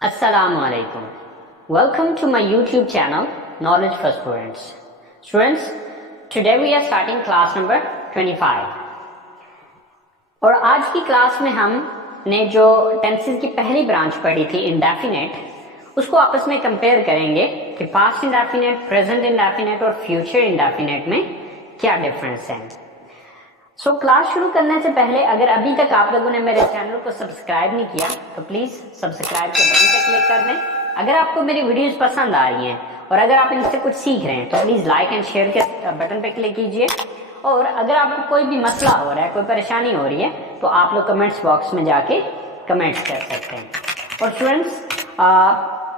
Assalamu alaikum. Welcome to my YouTube channel Knowledge for Students. Students, today we are starting class number 25. और आज की class में हमने जो टेंसेस की पहली ब्रांच पढ़ी थी इंडेफिनेट, उसको आपस में कंपेयर करेंगे कि पास्ट इंडेफिनेट, प्रेजेंट इंडेफिनेट और फ्यूचर इंडेफिनेट में क्या डिफरेंस है। क्लास शुरू करने से पहले अगर अभी तक आप लोगों ने मेरे चैनल को सब्सक्राइब नहीं किया तो प्लीज सब्सक्राइब के बटन पे क्लिक कर दें। अगर आपको मेरी वीडियोस पसंद आ रही हैं और अगर आप इनसे कुछ सीख रहे हैं तो प्लीज लाइक एंड शेयर के बटन पे क्लिक कीजिए। और अगर आपको कोई भी मसला हो रहा है, कोई परेशानी हो रही है, तो आप लोग कमेंट्स बॉक्स में जाके कमेंट्स कर सकते हैं। और स्टूडेंट्स,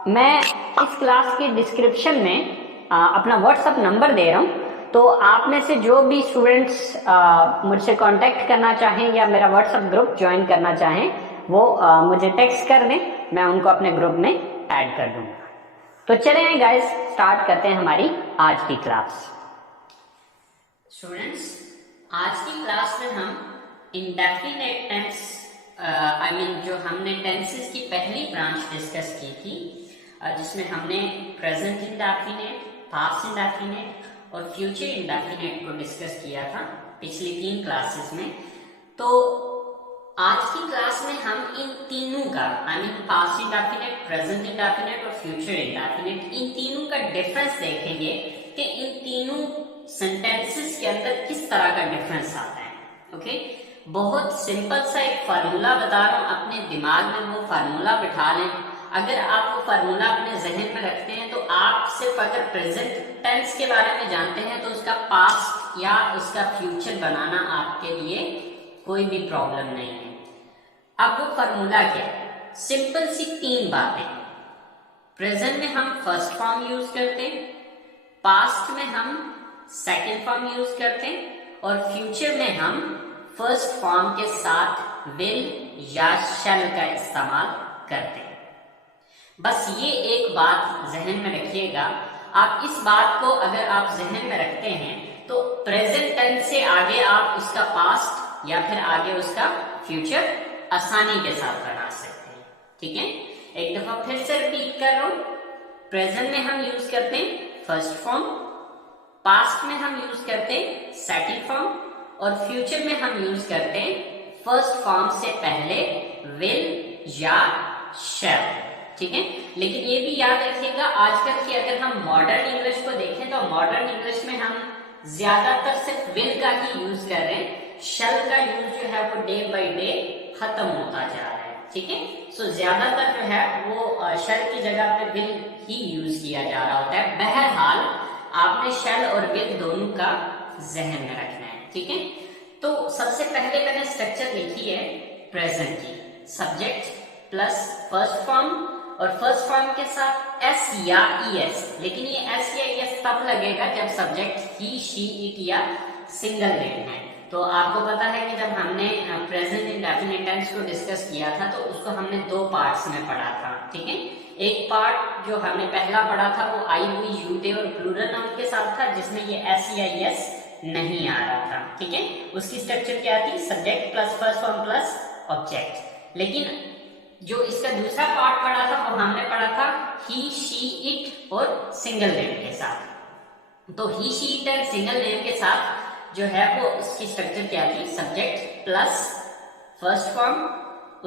मैं इस क्लास के डिस्क्रिप्शन में अपना व्हाट्सएप नंबर दे रहा हूँ, तो आप में से जो भी स्टूडेंट्स मुझसे कांटेक्ट करना चाहें या मेरा व्हाट्सएप ग्रुप ज्वाइन करना चाहें वो मुझे टेक्स्ट कर दें, मैं उनको अपने ग्रुप में ऐड कर दूंगा। तो चलें गाइस, स्टार्ट करते हैं हमारी आज की क्लास। स्टूडेंट्स, आज की क्लास में हम इंडेफिनेट टेंस जो हमने टेंसेस की पहली ब्रांच डिस्कस की थी, जिसमें हमने प्रेजेंट इंडेफिनेट, पास्ट इंडेफिनेट और फ्यूचर इंडेफिनेट को डिस्कस किया था पिछली 3 क्लासेस में। तो आज की क्लास में हम इन तीनों का पास्ट इंडेफिनेट, प्रेजेंट इंडेफिनेट और फ्यूचर इंडेफिनेट, इन तीनों का डिफरेंस देखेंगे कि इन तीनों सेंटेंसेस के अंदर किस तरह का डिफरेंस आता है। ओके, बहुत सिंपल सा एक फार्मूला बता रहा हूं, अपने दिमाग में वो फार्मूला बिठा लें। अगर आप वो फार्मूला अपने जहन में रखते हैं तो आप सिर्फ अगर प्रेजेंट टेंस के बारे में जानते हैं तो उसका पास्ट या उसका फ्यूचर बनाना आपके लिए कोई भी प्रॉब्लम नहीं है। अब वो फार्मूला क्या है? सिंपल सी 3 बातें। प्रेजेंट में हम फर्स्ट फॉर्म यूज करते हैं, पास्ट में हम सेकंड फॉर्म यूज करते हैं और फ्यूचर में हम फर्स्ट फॉर्म के साथ विल या शैल का इस्तेमाल करते हैं। बस ये एक बात जहन में रखिएगा। आप इस बात को अगर आप जहन में रखते हैं तो प्रेजेंट टेंस से आगे आप उसका पास्ट या फिर आगे उसका फ्यूचर आसानी के साथ बना सकते हैं। ठीक है, एक दफा फिर से रिपीट कर रहा हूं। प्रेजेंट में हम यूज करते हैं फर्स्ट फॉर्म, पास्ट में हम यूज करते हैं सेकंड फॉर्म और फ्यूचर में हम यूज करते हैं फर्स्ट फॉर्म से पहले विल या शैल। ठीक है, लेकिन ये भी याद रखिएगा आजकल की अगर हम मॉडर्न इंग्लिश को देखें तो मॉडर्न इंग्लिश में हम ज्यादातर सिर्फ विल का ही यूज कर रहे हैं। शैल का यूज जो है वो डे बाय डे खत्म होता जा रहा है। ठीक है, सो ज्यादातर जो है वो शैल की जगह पे विल ही यूज किया जा रहा होता है। बहरहाल आपने शैल और विल दोनों का जहन में रखना है। ठीक है, तो सबसे पहले मैंने स्ट्रक्चर लिखी है प्रेजेंट की, सब्जेक्ट प्लस फर्स्ट फॉर्म और फर्स्ट फॉर्म के साथ एस या ईएस। लेकिन ये एस या ईएस तब लगेगा जब सब्जेक्ट ही, शी, इट या सिंगल नेम है। तो आपको पता है कि जब हमने प्रेजेंट इंडेफिनिट टेंस को डिस्कस किया था तो उसको हमने 2 पार्ट्स में पढ़ा था। ठीक है, एक पार्ट जो हमने पहला पढ़ा था वो आई, वी, यू, दे और प्लूरल नाउन के साथ था, जिसमें ये एस या ईएस नहीं आ रहा था। ठीक है, उसकी स्ट्रक्चर क्या थी? Subject plus first form plus object. लेकिन जो इसका दूसरा पार्ट पढ़ा था वो हमने पढ़ा था ही, शी, इट और सिंगल नेम के साथ। तो ही, शी, इट और सिंगल नेम के साथ जो है वो उसकी स्ट्रक्चर क्या थी? सब्जेक्ट प्लस फर्स्ट फॉर्म,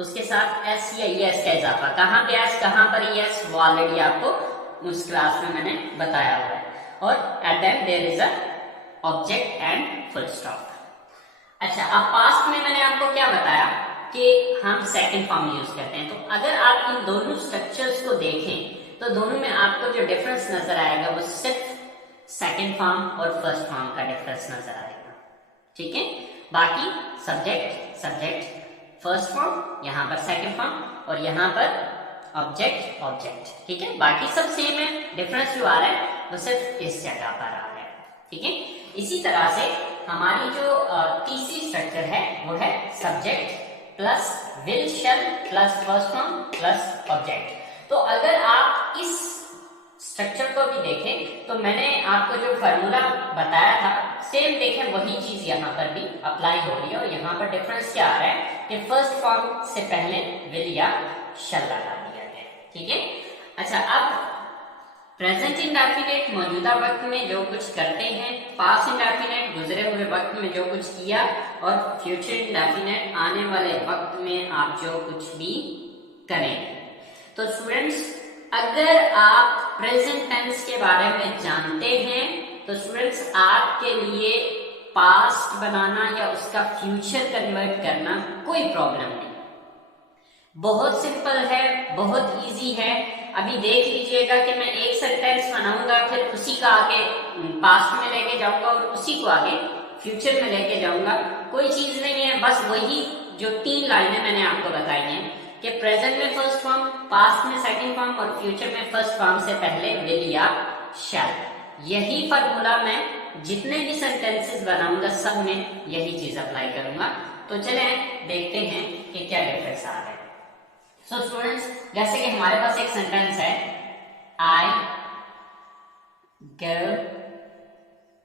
उसके साथ एस या ईएस का इजाफा। कहां पे एस, कहां पर ईएस, वो ऑलरेडी आपको उस क्लास में मैंने बताया हुआ है। और at that there is a object and full stop. अच्छा, अब पास्ट में मैंने आपको क्या बताया कि हम सेकंड फॉर्म यूज करते हैं। तो अगर आप इन दोनों स्ट्रक्चर्स को देखें तो दोनों में आपको जो डिफरेंस नजर आएगा वो सिर्फ सेकंड फॉर्म और फर्स्ट फॉर्म का डिफरेंस नजर आएगा। ठीक है, बाकी सब्जेक्ट सब्जेक्ट फर्स्ट फॉर्म, यहाँ पर सेकंड फॉर्म और यहाँ पर ऑब्जेक्ट ऑब्जेक्ट। ठीक है, बाकी सब सेम है। डिफरेंस जो आ रहा है वो सिर्फ इस जगह पर आ रहा है। ठीक है, इसी तरह से हमारी जो तीसरी स्ट्रक्चर है वो है subject plus will, shell plus first form plus object. तो अगर आप इस स्ट्रक्चर को भी देखें तो मैंने आपको जो फार्मूला बताया था सेम देखें वही चीज यहाँ पर भी अप्लाई हो रही है। और यहाँ पर डिफरेंस क्या आ रहा है कि फर्स्ट फॉर्म से पहले विल या शैल लगा दिया गया। ठीक है। अच्छा, अब प्रेजेंट इंडेफिनिट मौजूदा वक्त में जो कुछ करते हैं, पास्ट इंडेफिनिट गुजरे हुए वक्त में जो कुछ किया, और फ्यूचर इंडेफिनिट आने वाले वक्त में आप जो कुछ भी करेंगे। तो स्टूडेंट्स, अगर आप प्रेजेंट टेंस के बारे में जानते हैं तो स्टूडेंट्स आपके लिए पास्ट बनाना या उसका फ्यूचर कन्वर्ट करना कोई प्रॉब्लम नहीं, बहुत सिंपल है, बहुत इजी है। अभी देख लीजिएगा कि मैं एक सेंटेंस बनाऊंगा, फिर उसी का आगे पास्ट में लेके जाऊंगा और उसी को आगे फ्यूचर में लेके जाऊंगा। कोई चीज नहीं है, बस वही जो 3 लाइनें मैंने आपको बताई हैं कि प्रेजेंट में फर्स्ट फॉर्म, पास्ट में सेकंड फॉर्म और फ्यूचर में फर्स्ट फॉर्म से पहले विल या शैल। यही फॉर्मूला मैं जितने भी सेंटेंसेस बनाऊंगा सब में यही चीज अप्लाई करूंगा। तो चलें देखते हैं कि क्या डिफरेंस आ रहा है। सो स्टूडेंट्स, जैसे कि हमारे पास एक सेंटेंस है, I go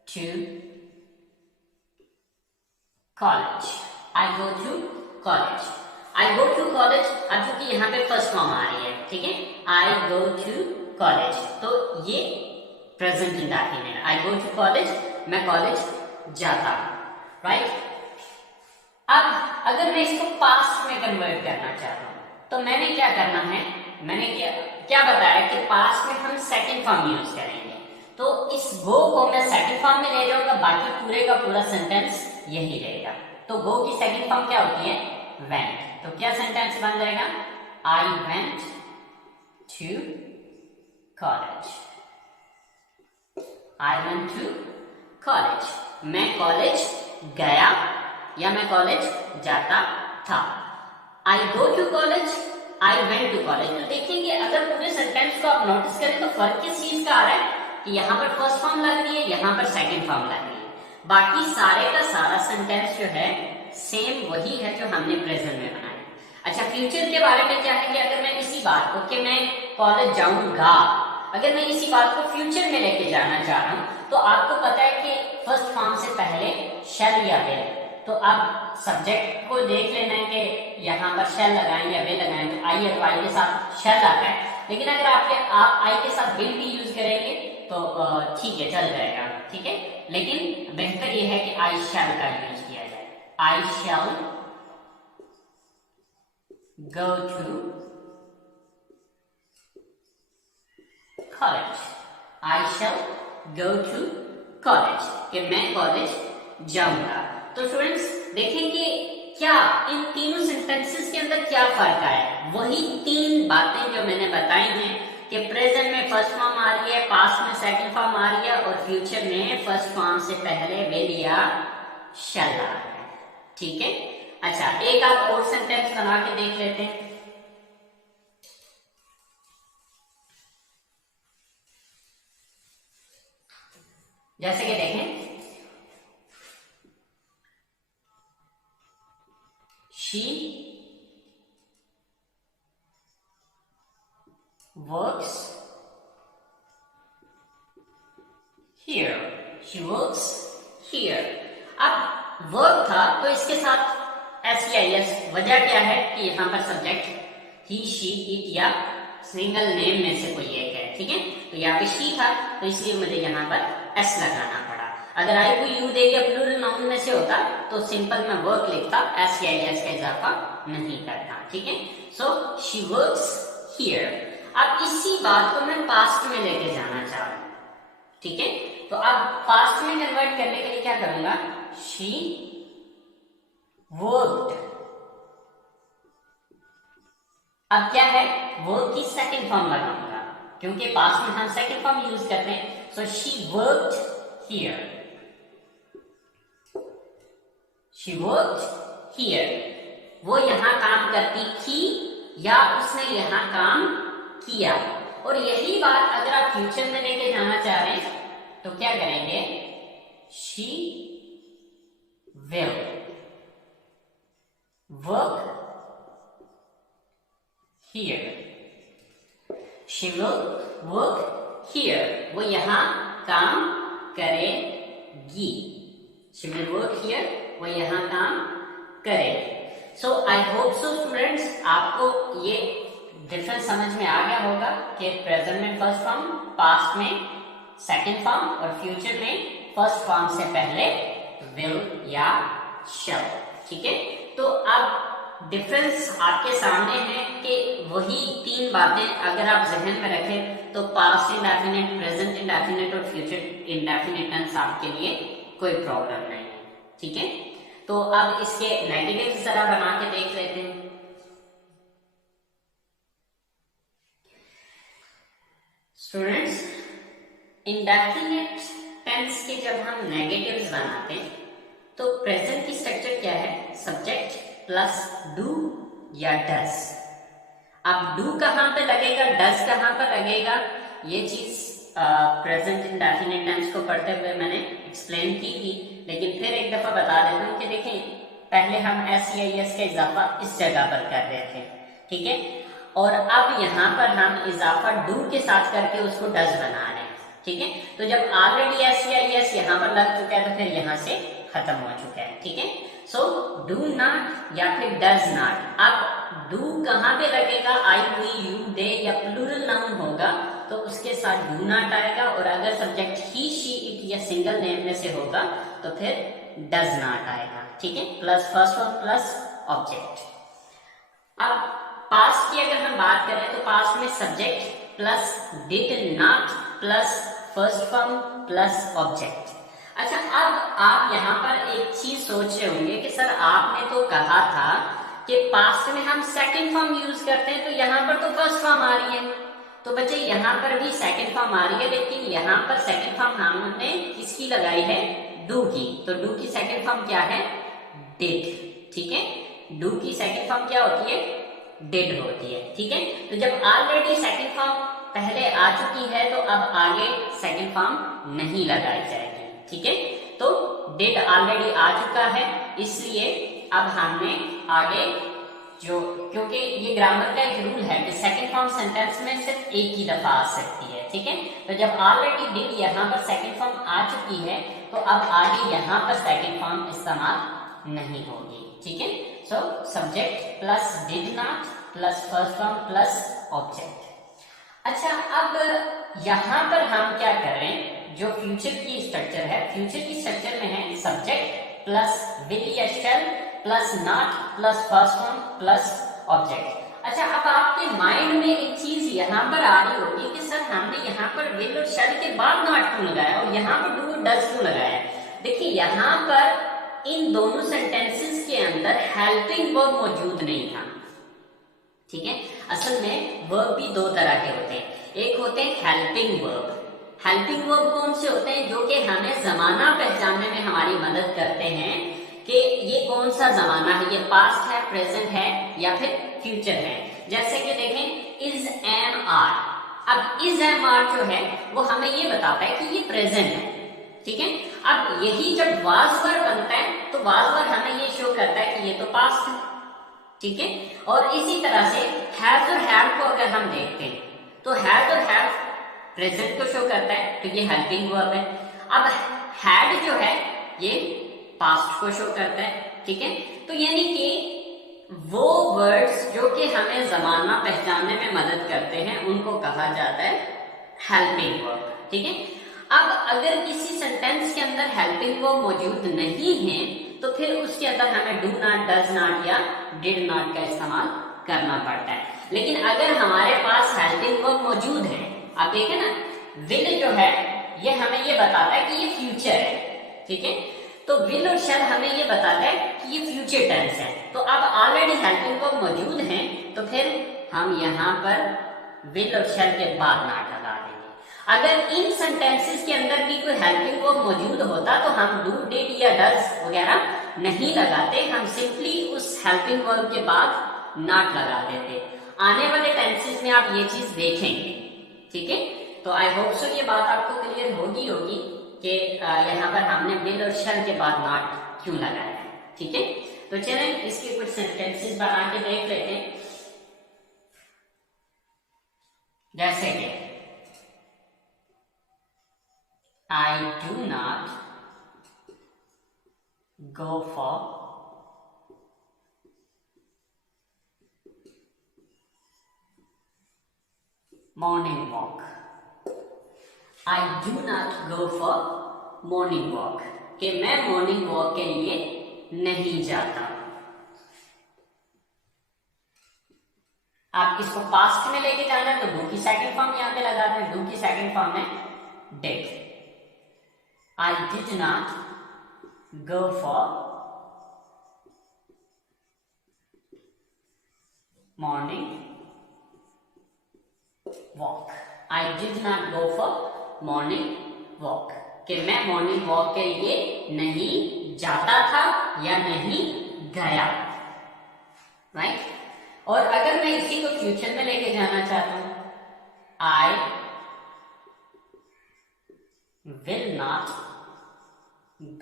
to college. I go to college, I go to college. अब चूंकि यहाँ पे फर्स्ट फॉर्म आ रही है, ठीक है, आई गो टू कॉलेज, तो ये present indefinite, I go to college, मैं कॉलेज जाता हूं, राइट। अब अगर मैं इसको पास्ट में कन्वर्ट करना चाहता हूं तो मैंने क्या करना है, मैंने क्या बताया कि पास्ट में हम सेकंड फॉर्म यूज करेंगे। तो इस गो को मैं सेकंड फॉर्म में ले जाऊंगा, बाकी पूरे का पूरा सेंटेंस यही रहेगा। तो गो की सेकंड फॉर्म क्या होती है, वेंट। तो क्या सेंटेंस बन जाएगा, I went to college, I went to college, मैं कॉलेज गया या मैं कॉलेज जाता था। I go to college, I went to college. तो देखेंगे अगर पूरे सेंटेंस को आप नोटिस करें तो फर्क किस चीज का आ रहा है कि यहाँ पर फर्स्ट फॉर्म लग रही है, यहाँ पर सेकंड फॉर्म लग रही है। बाकी सारे का सारा सेंटेंस जो है सेम वही है जो हमने प्रेजेंट में बनाया। अच्छा, फ्यूचर के बारे में क्या है कि अगर मैं इसी बात को कि मैं कॉलेज जाऊंगा, अगर मैं इसी बात को फ्यूचर में लेके जाना चाह रहा हूं तो आपको पता है कि फर्स्ट फॉर्म से पहले शैल या विल। तो अब सब्जेक्ट को देख लेना है कि यहाँ पर शैल लगाएं या विल लगाएं, तो आई है तो आई के साथ शैल आता है। लेकिन अगर आप आई के साथ विल भी यूज करेंगे तो ठीक है, चल जाएगा, ठीक है। लेकिन बेहतर यह है कि आई शैल का यूज किया जाए। I shall go to college, I shall go to college, कि मैं कॉलेज जाऊंगा। तो स्टूडेंट्स देखेंगे क्या इन तीनों सेंटेंसेस के अंदर क्या फर्क है, वही 3 बातें जो मैंने बताई हैं कि प्रेजेंट में फर्स्ट फॉर्म आ रही है, पास्ट में सेकंड फॉर्म आ रही है और फ्यूचर में फर्स्ट फॉर्म से पहले विल या शैल आ रहा है, ठीक है। अच्छा, एक आप और सेंटेंस बना के देख लेते हैं। जैसे कि देखें, she works here, she works here। अब वर्क था तो इसके साथ SEIS, वजह क्या है कि यहाँ पर सब्जेक्ट ही, शी, इट या सिंगल नेम में से कोई एक है, ठीक है। तो यहाँ पे शी था तो इसलिए मुझे यहाँ पर S लगाना पड़ा। अगर आई को यू दे या प्लूरल नाउन में से होता तो सिंपल मैं वर्क लिखता, SEIS का इजाफा नहीं करता, ठीक है। So she works here. अब इसी बात को मैं पास्ट में लेके जाना चाह रहा हूं, ठीक है। तो अब पास्ट में कन्वर्ट करने के लिए क्या करूंगा, शी वर्क्ड। अब क्या है, वर्क की सेकंड फॉर्म लगाऊंगा क्योंकि पास्ट में हम सेकंड फॉर्म यूज करते हैं। So she worked here, she worked here. वो यहां काम करती थी या उसने यहां काम किया। और यही बात अगर आप फ्यूचर में लेके जाना चाह रहे हैं तो क्या करेंगे, she will work here, she will work here. वो यहां काम करेगी, शी विल वर्क हियर, वो यहां काम करेगी। सो आई होप सो स्टूडेंट्स आपको ये डिफरेंस समझ में आ गया होगा कि प्रेजेंट में फर्स्ट फॉर्म, पास्ट में सेकंड फॉर्म और फ्यूचर में फर्स्ट फॉर्म से पहले विल या शैल। ठीक है, तो अब डिफरेंस आपके सामने है कि वही तीन बातें अगर आप जहन में रखें तो पास्ट इंडेफिनिट, प्रेजेंट इंडेफिनिट और फ्यूचर इंडेफिनिट टेंस आपके लिए कोई प्रॉब्लम नहीं है। ठीक है, तो अब इसके नेगेटिव जरा बना के देख लेते हैं। स्टूडेंट्स, इंडेफिनिट टेंस के जब हम नेगेटिव्स बनाते हैं तो प्रेजेंट की स्ट्रक्चर क्या है? सब्जेक्ट प्लस डू या डज। अब डू कहां पे लगेगा, डज कहां पर लगेगा, ये चीज प्रेजेंट इंडेफिनिट टेंस को पढ़ते हुए मैंने एक्सप्लेन की थी, लेकिन फिर एक दफा बता देता हूं कि देखें, पहले हम एस या एस का इजाफा इस जगह पर कर रहे थे। ठीक है, और अब यहाँ पर हम इजाफा डू के साथ करके उसको डज बना रहे हैं। ठीक है, तो जब ऑलरेडी एस या एस यहाँ पर लग चुका है तो फिर यहाँ से खत्म हो चुका है। ठीक है, सो डू नॉट या फिर डज नॉट। अब डू कहाँ पे लगेगा? आई, वी, यू, दे या प्लूरल नाउन होगा तो उसके साथ डू नॉट आएगा, और अगर सब्जेक्ट ही, शी, इट या सिंगल नेम में से होगा तो फिर डज नॉट आएगा। ठीक है, plus first form plus object. अब पास्ट की अगर हम बात करें तो पास्ट में subject plus did not plus first form plus object. अच्छा, अब आप यहाँ पर एक चीज सोच रहे होंगे कि सर आपने तो कहा था कि पास्ट में हम सेकंड फॉर्म यूज करते हैं, तो यहाँ पर तो फर्स्ट फॉर्म आ रही है। तो बच्चे यहाँ पर भी सेकंड फॉर्म आ रही है, लेकिन यहाँ पर सेकंड फॉर्म हमने किसकी लगाई है? डू की। तो डू की सेकंड फॉर्म क्या है? डिड। ठीक है, डू की सेकंड फॉर्म क्या होती है? डिड होती है। ठीक है, तो जब ऑलरेडी सेकंड फॉर्म पहले आ चुकी है तो अब आगे सेकंड फॉर्म नहीं लगाई जाएगी। ठीक है, तो डिड ऑलरेडी आ चुका है, इसलिए अब हमने आगे जो, क्योंकि ये ग्रामर का एक रूल है कि सेकंड फॉर्म सेंटेंस में सिर्फ एक ही दफा आ सकती है। ठीक है, तो जब ऑलरेडी डिड यहाँ पर सेकंड फॉर्म आ चुकी है तो अब आगे यहाँ पर सेकंड फॉर्म इस्तेमाल नहीं होगी। ठीक है, so subject plus did not plus first form plus object. अच्छा, अब यहाँ पर हम क्या कर रहे हैं? जो फ्यूचर की स्ट्रक्चर है, फ्यूचर की स्ट्रक्चर में है सब्जेक्ट प्लस विल या शैल plus not plus first form plus object. अच्छा, अब आपके माइंड में एक चीज यहाँ पर आ रही होगी कि सर हमने यहाँ पर विल और शैल के बाद नॉट क्यों लगाया और यहाँ पर डू और डज क्यों लगाया? देखिए, यहाँ पर इन दोनों सेंटेंसेस के अंदर हेल्पिंग वर्ब मौजूद नहीं था। ठीक है, असल में वर्ब भी दो तरह के होते हैं। एक होते हैं हेल्पिंग वर्ब। हेल्पिंग वर्ब कौन से होते हैं? जो कि हमें जमाना पहचानने में हमारी मदद करते हैं कि ये कौन सा जमाना है, ये पास्ट है, प्रेजेंट है या फिर फ्यूचर है। जैसे कि देखें, इज एम आर। अब इज एम आर जो है वो हमें ये बताता है कि ये प्रेजेंट है। ठीक है, अब यही जब वाज वर्ब बनता है तो वाज वर्ब हमें ये शो करता है कि ये तो पास्ट है। ठीक है, और इसी तरह से हैज और हैव को अगर हम देखते हैं तो हैज और हैव प्रेजेंट को शो करता है, तो ये हेल्पिंग वर्ब है। अब हैड जो है ये पास्ट को शो करता है। ठीक है, तो यानी कि वो वर्ड्स जो कि हमें जमाना पहचानने में मदद करते हैं उनको कहा जाता है हेल्पिंग वर्ब। ठीक है, अब अगर किसी सेंटेंस के अंदर हेल्पिंग वर्ब मौजूद नहीं है तो फिर उसके अंदर हमें डू नॉट, डज नॉट या डिड नॉट का इस्तेमाल करना पड़ता है। लेकिन अगर हमारे पास हेल्पिंग वर्ब मौजूद है, आप देखें ना, विल जो है ये हमें ये बताता है कि ये फ्यूचर है। ठीक है, तो विल और शैल हमें ये बताता है कि ये फ्यूचर टेंस है। तो अब ऑलरेडी हेल्पिंग वर्ब मौजूद है तो फिर हम यहाँ पर विल और शैल के बाद नॉट लगा देंगे। अगर इन सेंटेंसेस के अंदर भी कोई हेल्पिंग वर्ब मौजूद होता तो हम डू, डिड या डज वगैरह नहीं लगाते, हम सिंपली उस हेल्पिंग वर्ब के बाद नॉट लगा देते। आने वाले टेंसेस में आप ये चीज देखेंगे। ठीक है, तो आई होप सो ये बात आपको क्लियर होगी कि यहाँ पर हमने विल और शैल के बाद नॉट क्यों लगाया है। ठीक है, तो चलें इसके कुछ सेंटेंसेस बना के देख लेते हैं। जैसे कि I do not go for morning walk. I do not go for morning walk, कि मैं मॉर्निंग वॉक के लिए नहीं जाता। आप इसको पास्ट में लेके जाना है तो डू की सेकंड फॉर्म यहां पे लगा दें। डू की सेकंड फॉर्म है did. I did not go for morning walk. I did not go for morning walk, कि मैं मॉर्निंग वॉक के लिए नहीं जाता था या नहीं गया, राइट। और अगर मैं इसी को फ्यूचर में लेके जाना चाहता हूं, आई will not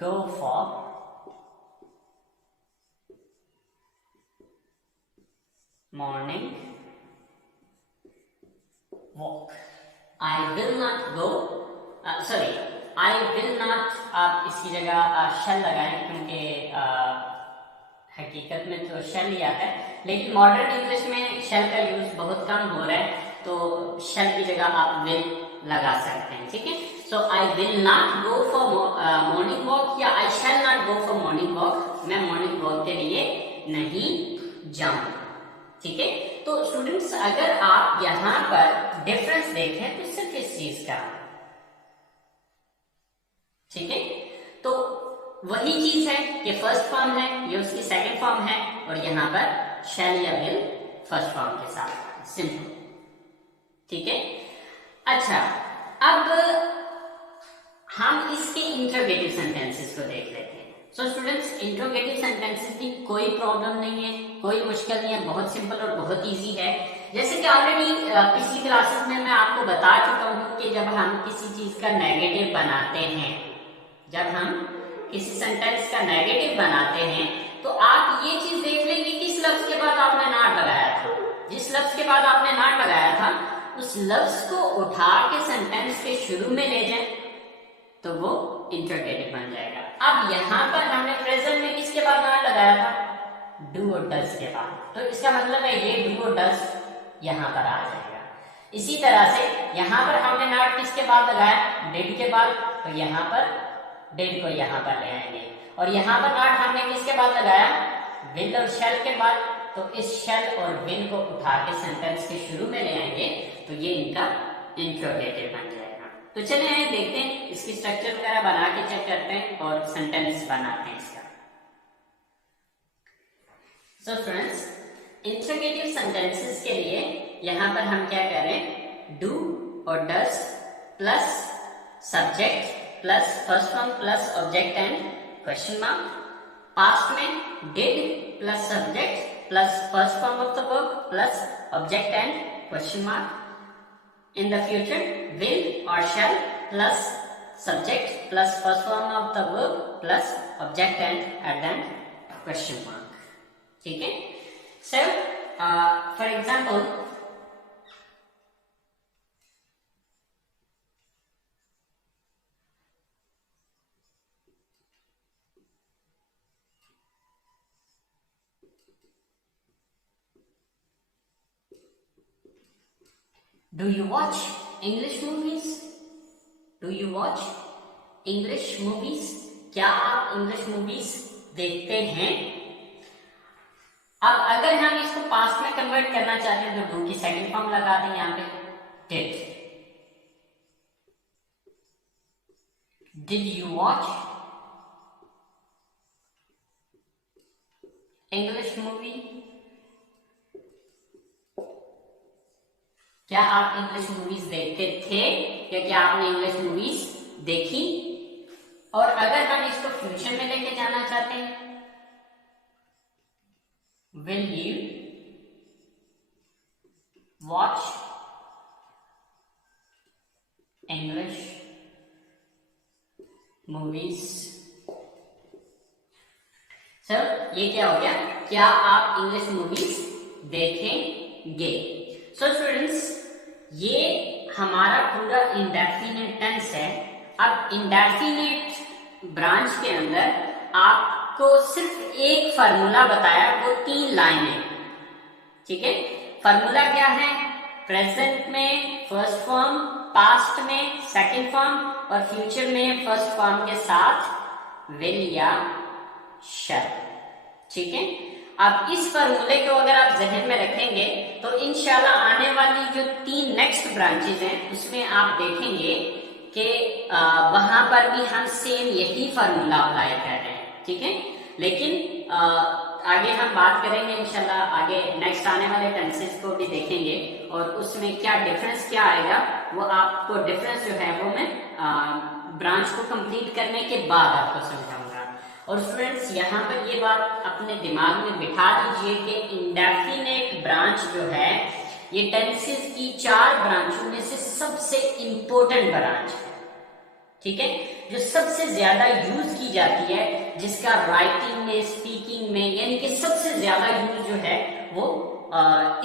go for morning walk. I will not go, sorry, I will not, आप इसकी जगह शेल लगाएं, क्योंकि हकीकत में तो शेल ही आता है, लेकिन मॉडर्न इंग्लिश में शेल का यूज बहुत कम हो रहा है, तो शेल की जगह आप विल लगा सकते हैं, ठीक है। So I will not go for morning walk या I shall not go for morning walk, मैं मॉर्निंग वॉक के लिए नहीं जाऊंगा, ठीक है। तो स्टूडेंट्स, अगर आप यहां पर डिफरेंस देखें तो सिर्फ इस चीज का, ठीक है। तो वही चीज है कि फर्स्ट फॉर्म है, ये उसकी सेकंड फॉर्म है, और यहां पर शैल या विल फर्स्ट फॉर्म के साथ, सिंपल, ठीक है। अच्छा, अब हम इसके इंट्रोगेटिव सेंटेंसेस को देख लेते हैं। सो स्टूडेंट्स, इंट्रोगेटिव सेंटेंसेस की कोई प्रॉब्लम नहीं है, कोई मुश्किल नहीं है, बहुत सिंपल और बहुत इजी है। जैसे कि ऑलरेडी पिछली क्लासेस में मैं आपको बता चुका हूं कि जब हम किसी चीज का नेगेटिव बनाते हैं, जब हम किसी सेंटेंस का नेगेटिव बनाते हैं, तो आप ये चीज देख लेंगे किस लफ्ज के बाद आपने नॉट लगाया था। जिस लफ्ज के बाद आपने नॉट लगाया था, उस लफ्ज को उठा के सेंटेंस के शुरू में ले जाएं तो वो इंट्रोगेटिव बन जाएगा। अब यहां पर हमने प्रेजेंट में किसके बाद नॉट लगाया था? डू और डज के बाद, तो इसका मतलब है ये डू और डज यहां पर आ जाएगा। इसी तरह से यहां पर हमने नॉट किसके बाद लगाया? डिड के बाद, तो यहां पर डिड को यहां पर ले आएंगे, और यहां पर नॉट हमने किसके बाद लगाया? विल और शैल के बाद, तो इस शैल और विल को उठा के सेंटेंस के शुरू में ले आएंगे, तो ये इनका इंट्रोगेटिव बन जाएगा। तो चलिए देखते हैं, इसकी स्ट्रक्चर वगैरह बना के चेक करते हैं और सेंटेंस बनाते हैं इसका। सो फ्रेंड्स, इंट्रोगेटिव सेंटेंसेस के लिए यहां पर हम क्या करें? डू और does plus subject plus first form plus object and question mark. Past में did plus subject plus first form of the verb plus object and question mark. In the future will और shall plus subject plus first form of the verb plus object and at the end question mark, ठीक है। So for example, do you watch English movies? Do you watch English movies? क्या आप English movies देखते हैं? अब अगर हम इसको पास्ट में कन्वर्ट करना चाहते हैं तो डू की सेकंड फॉर्म लगा दें यहां पे, did. Did you watch English movie? क्या आप इंग्लिश मूवीज देखते थे या क्या आपने इंग्लिश मूवीज देखी? और अगर हम इसको फ्यूचर में लेके जाना चाहते हैं, will you watch English movies? Sir, ये क्या हो गया? क्या आप इंग्लिश मूवीज देखेंगे? सो स्टूडेंट्स, ये हमारा पूरा इंडेफिनिट टेंस है। अब इंडेफिनिट ब्रांच के अंदर आपको सिर्फ एक फार्मूला बताया, वो 3 लाइन है, ठीक है। फार्मूला क्या है? प्रेजेंट में फर्स्ट फॉर्म, पास्ट में सेकंड फॉर्म और फ्यूचर में फर्स्ट फॉर्म के साथ विल या शैल। ठीक है, अब इस फॉर्मूले को अगर आप जहन में रखेंगे तो इंशाल्लाह आने वाली जो 3 नेक्स्ट ब्रांचेज हैं उसमें आप देखेंगे कि वहां पर भी हम सेम यही फॉर्मूला अप्लाई कर रहे हैं। ठीक है, लेकिन आगे हम बात करेंगे इंशाल्लाह, आगे नेक्स्ट आने वाले टेंसेस को भी देखेंगे और उसमें क्या डिफरेंस क्या आएगा, वो आपको डिफरेंस जो है वो मैं ब्रांच को कंप्लीट करने के बाद आपको समझाऊंगा। और स्टूडेंट्स यहाँ पर ये बात अपने दिमाग में बिठा दीजिए कि इंडेफिनेट ब्रांच जो है ये टेंसेस की 4 ब्रांचों में से सबसे इंपॉर्टेंट ब्रांच है। ठीक है, जो सबसे ज्यादा यूज की जाती है, जिसका राइटिंग में, स्पीकिंग में, यानी कि सबसे ज्यादा यूज जो है वो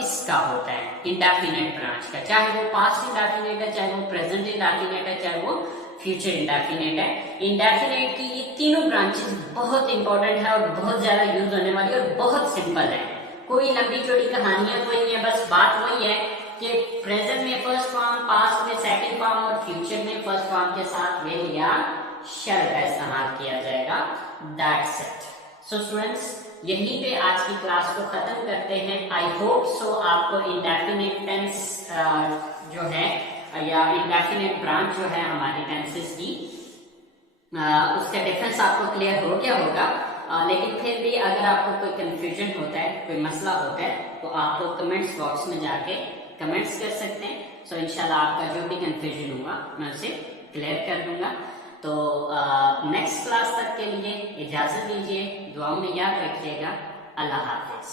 इसका होता है, इंडेफिनेट ब्रांच का। चाहे वो पास्ट इंडेफिनेट है, चाहे वो प्रेजेंट इंडेफिनेट है, चाहे वो फ्यूचर इंडेफिनेट है। इंडेफिनेट की ये तीनों ब्रांचेस बहुत इंपॉर्टेंट है और बहुत ज्यादा यूज होने वाली है और बहुत सिंपल है। कोई लंबी चौड़ी कहानियां नहीं है, बस बात वही है कि प्रेजेंट में फर्स्ट फॉर्म, पास्ट में सेकंड फॉर्म और फ्यूचर में फर्स्ट फॉर्म के साथ विल या शैल का इस्तेमाल किया जाएगा। That's it. सो स्टूडेंट्स, यहीं पे आज की क्लास को खत्म करते हैं। आई होप सो आपको इंडेफिनेट टेंस जो है या इंडेफिनेट ब्रांच जो है हमारी टेंसेस की, उसका डिफरेंस आपको क्लियर हो गया होगा। लेकिन फिर भी अगर आपको कोई कंफ्यूजन होता है, कोई मसला होता है, तो आप लोग कमेंट्स बॉक्स में जाके कमेंट्स कर सकते हैं। सो इंशाल्लाह आपका जो भी कंफ्यूजन हुआ मैं उसे क्लियर कर दूंगा। तो नेक्स्ट क्लास तक के लिए इजाजत दीजिए, दुआओं में याद रखिएगा। अल्लाह हाफिज।